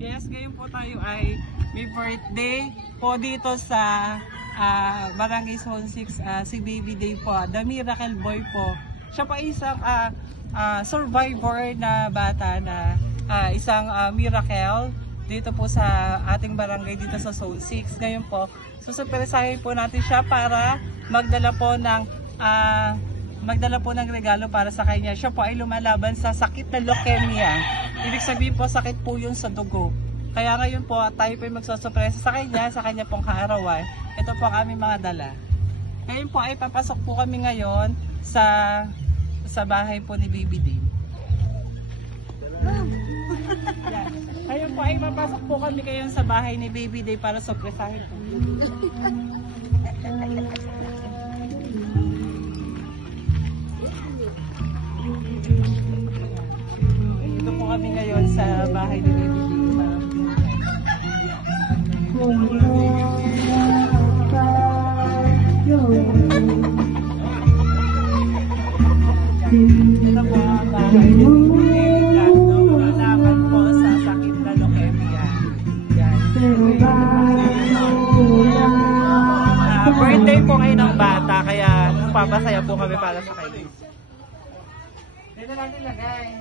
Yes, ngayon po tayo ay may birthday po dito sa Barangay Zone 6, si Baby Day po, the Miracle Boy po. Siya pa isang survivor na bata na isang miracle dito po sa ating barangay dito sa Zone 6. Ngayon po, susurpresahin po natin siya para magdala po ng regalo para sa kanya. Siya po ay lumalaban sa sakit na leukemia. Ibig sabihin po, sakit po yun sa dugo. Kaya ngayon po, tayo po ay magsusurpresa sa kanya pong kaarawan. Ito po ang aming mga dala. Ngayon po ay papasok po kami ngayon sa bahay po ni Baby Day. Ngayon po ay papasok po kami ngayon sa bahay ni Baby Day para surpresahin po. Dito po kami ngayon sa bahay ni Baby Day. Dito po ang bahay ni Baby Day. Laban po sa sakit na leukemia. Yan. Birthday po ngayon ng bata, kaya papasaya po kami para sa kanya. Dito natin lagay.